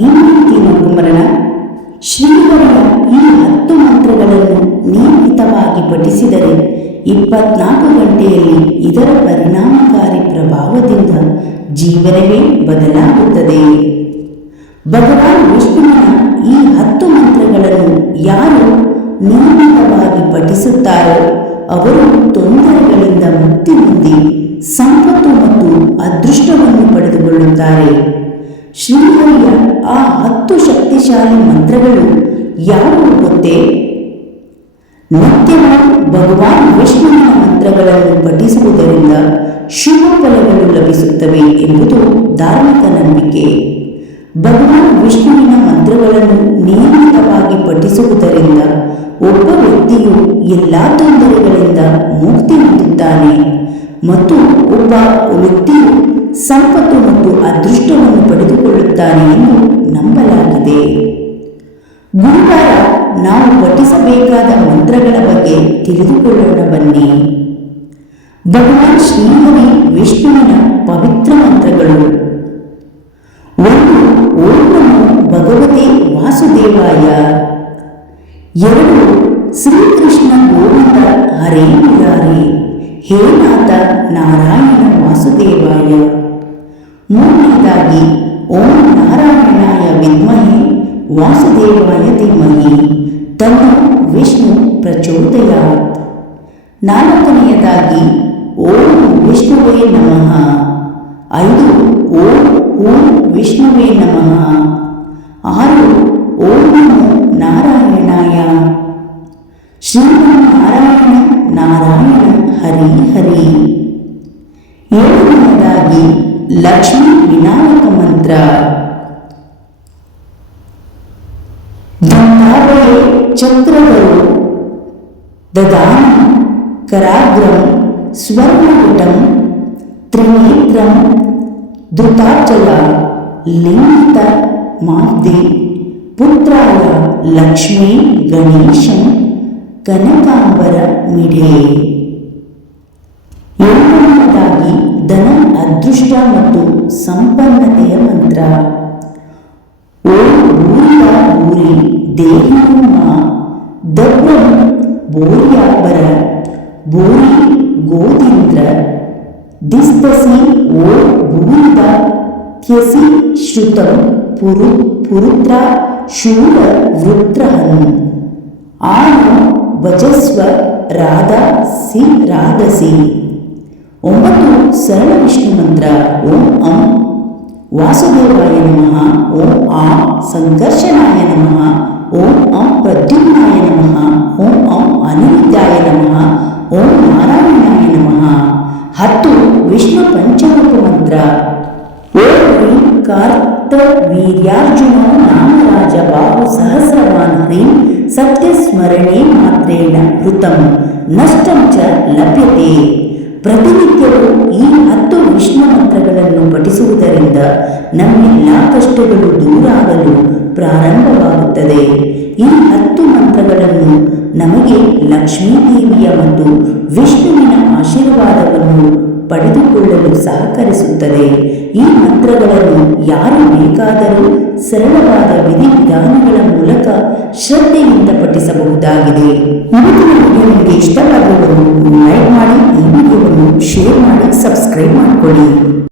ಈ ರೀತಿ ನೋಡುಮರಣ ಶ್ರೀಹರಿಯ ಈ ಹತ್ತು ಮಂತ್ರಗಳನ್ನು ನಿಯಮಿತವಾಗಿ ಪಠಿಸಿದರೆ ಇಪ್ಪತ್ನಾಲ್ಕು ಗಂಟೆಯಲ್ಲಿ ಇದರ ಪರಿಣಾಮಕಾರಿ ಪ್ರಭಾವದಿಂದ ಜೀವನವೇ ಬದಲಾಗುತ್ತದೆ. ಭಗವಾನ್ ವಿಷ್ಣುವಿನ ಈ ಹತ್ತು ಮಂತ್ರಗಳನ್ನು ಯಾರು ನಿಯಮಿತವಾಗಿ ಪಠಿಸುತ್ತಾರೋ ಅವರು ತೊಂದರೆಗಳಿಂದ ಮುಕ್ತಿ ಹೊಂದಿ ಸಂಪತ್ತು ಮತ್ತು ಅದೃಷ್ಟವನ್ನು ಪಡೆದುಕೊಳ್ಳುತ್ತಾರೆ. ಶ್ರೀಹರಿಯ ಆ ಹತ್ತು ಶಕ್ತಿಶಾಲಿ ಮಂತ್ರಗಳು ಯಾವುವು ಗೊತ್ತೇ? ನಿತ್ಯವೂ ಭಗವಾನ್ ವಿಷ್ಣುವಿನ ಮಂತ್ರಗಳನ್ನು ಪಠಿಸುವುದರಿಂದ ಶುಭ ಫಲಗಳು ಲಭಿಸುತ್ತವೆ ಎಂಬುದು ಧಾರ್ಮಿಕ ನಂಬಿಕೆ. ಭಗವಾನ್ ವಿಷ್ಣುವಿನ ಮಂತ್ರಗಳನ್ನು ನಿಯಮಿತವಾಗಿ ಪಠಿಸುವುದರಿಂದ ಒಬ್ಬ ವ್ಯಕ್ತಿಯು ಎಲ್ಲಾ ತೊಂದರೆಗಳಿಂದ ಮುಕ್ತಿ ಹೊಂದುತ್ತಾನೆ ಮತ್ತು ಒಬ್ಬ ವ್ಯಕ್ತಿಯು ಸಂಪತ್ತು ಮತ್ತು ಅದೃಷ್ಟವನ್ನು ಪಡೆದುಕೊಳ್ಳುತ್ತಾನೆ ಎಂದು ನಂಬಲಾಗಿದೆ. ಗುರುವಾರ ನಾವು ಪಠಿಸಬೇಕಾದ ಮಂತ್ರಗಳ ಬಗ್ಗೆ ತಿಳಿದುಕೊಳ್ಳೋಣ ಬನ್ನಿ. ಭಗವಾನ್ ಶ್ರೀಹರಿ ವಿಷ್ಣುವಿನ ಪವಿತ್ರ ಮಂತ್ರಗಳು. ಒಂದು ಓಂ ಭಗವತಿ ವಾಸುದೇವಾಯ. ಎರಡು ಶ್ರೀಕೃಷ್ಣ ಗೋವಿಂದ ಹರೇ ಮುರಾರಿ ಹೇ ನಾಥ ನಾರಾಯಣ ವಾಸುದೇವಾಯ. ಮೂರನೇದಾಗಿ ಓಂ ನಾರಾಯಣಾಯ ವಿದ್ಮಹೆ ವಾಸುದೇವಾಯ ಧೀಮಹಿ ತನ್ನು ವಿಷ್ಣು ಪ್ರಚೋದಯಾತ್ ನಾಲ್ಕನೆಯದಾಗಿ ಓಂ ವಿಷ್ಣುವೇ ನಮಃ ಐದು ಓಂ ಓಂ ವಿಷ್ಣುವೇ ನಮಃ ಆರು ಓಂ ನಮೋ ನಾರಾಯಣಾಯ ಶ್ರೀಮನ್ನಾರಾಯಣ ನಾರಾಯಣ ಹರಿ ಹರಿ ಏಳನೆಯದಾಗಿ లక్ష్మీ వినాయక మంత్ర. దంతాపే చక్రవరు దదానం కరాగ్రం స్వర్ణపుటం త్రినేత్రం ధృతాచల లింగిత మాప్తి పుత్రాయ లక్ష్మీ గణేశం కనకాంబర మిడే ಅದೃಷ್ಟ ಮತ್ತು ಸಂಪನ್ನತೆಯ ಮಂತ್ರ. ಓ ಭೂರಿಯ ಭೂರಿ ದೇಹಿನು ಮಾ ದಬ್ರಂ ಬೋರಿಯಾಬರ ಬೋರಿ ಗೋದಿಂದ್ರ ದಿಸ್ತಸಿ ಓ ಭೂರಿದ ತ್ಯಸಿ ಶ್ರುತಂ ಪುರು ಪುರುತ್ರ ಶೂರ ವೃತ್ರಹನ್ ಆರು ವಜಸ್ವ ರಾಧ ಸಿ ರಾಧಸಿ. ಒಂಬತ್ತು ಸರಳ ವಿಷ್ಣು ಮಂತ್ರ, ಓಂ ಅಂ ವಾಸುದೇವಾಯ ನಮಃ, ಓಂ ಆ ಸಂಕರ್ಷಣಾಯ ನಮಃ, ಓಂ ಅಂ ಪ್ರದ್ಯುಮ್ನಾಯ ನಮಃ, ಓಂ ಅಂ ಅನಿರುದ್ಧಾಯ ನಮಃ, ಓಂ ನಾರಾಯಣಾಯ ನಮಃ. ಹತ್ತು ವಿಷ್ಣು ಪಂಚಮುಖ ಮಂತ್ರ, ಓಂ ಹ್ರೀಂ ವೀರ್ಯಾರ್ಜುನೋ ನಾಮರಾಜ ಬಾಹು ಸಹಸ್ರವಾನ್ ಹ್ರೀಂ ಸತ್ಯಸ್ಮರಣೆ ಮಾತ್ರೇಣ ಹೃತಂ ನಷ್ಟಂ ಚ ಲಭ್ಯತೆ. ಪ್ರತಿನಿತ್ಯವೂ ಈ ಹತ್ತು ವಿಷ್ಣು ಮಂತ್ರಗಳನ್ನು ಪಠಿಸುವುದರಿಂದ ನಮ್ಮೆಲ್ಲ ಕಷ್ಟಗಳು ದೂರಾಗಲು ಪ್ರಾರಂಭವಾಗುತ್ತದೆ. ಈ ಹತ್ತು ಮಂತ್ರಗಳನ್ನು ನಮಗೆ ಲಕ್ಷ್ಮೀದೇವಿಯ ಮತ್ತು ವಿಷ್ಣುವಿನ ಆಶೀರ್ವಾದವನ್ನು ಪಡೆದುಕೊಳ್ಳಲು ಸಹಕರಿಸುತ್ತದೆ. ಈ ಮಂತ್ರಗಳನ್ನು ಯಾರು ಬೇಕಾದರೂ ಸರಳವಾದ ವಿಧಿವಿಧಾನಗಳ ಮೂಲಕ ಶ್ರದ್ಧೆಯಿಂದ ಪಠಿಸಬಹುದಾಗಿದೆ. ಇವತ್ತಿನ ನಿಮಗೆ ಶೇರ್ ಮಾಡಿ ಸಬ್ಸ್ಕ್ರೈಬ್ ಮಾಡಿಕೊಳ್ಳಿ.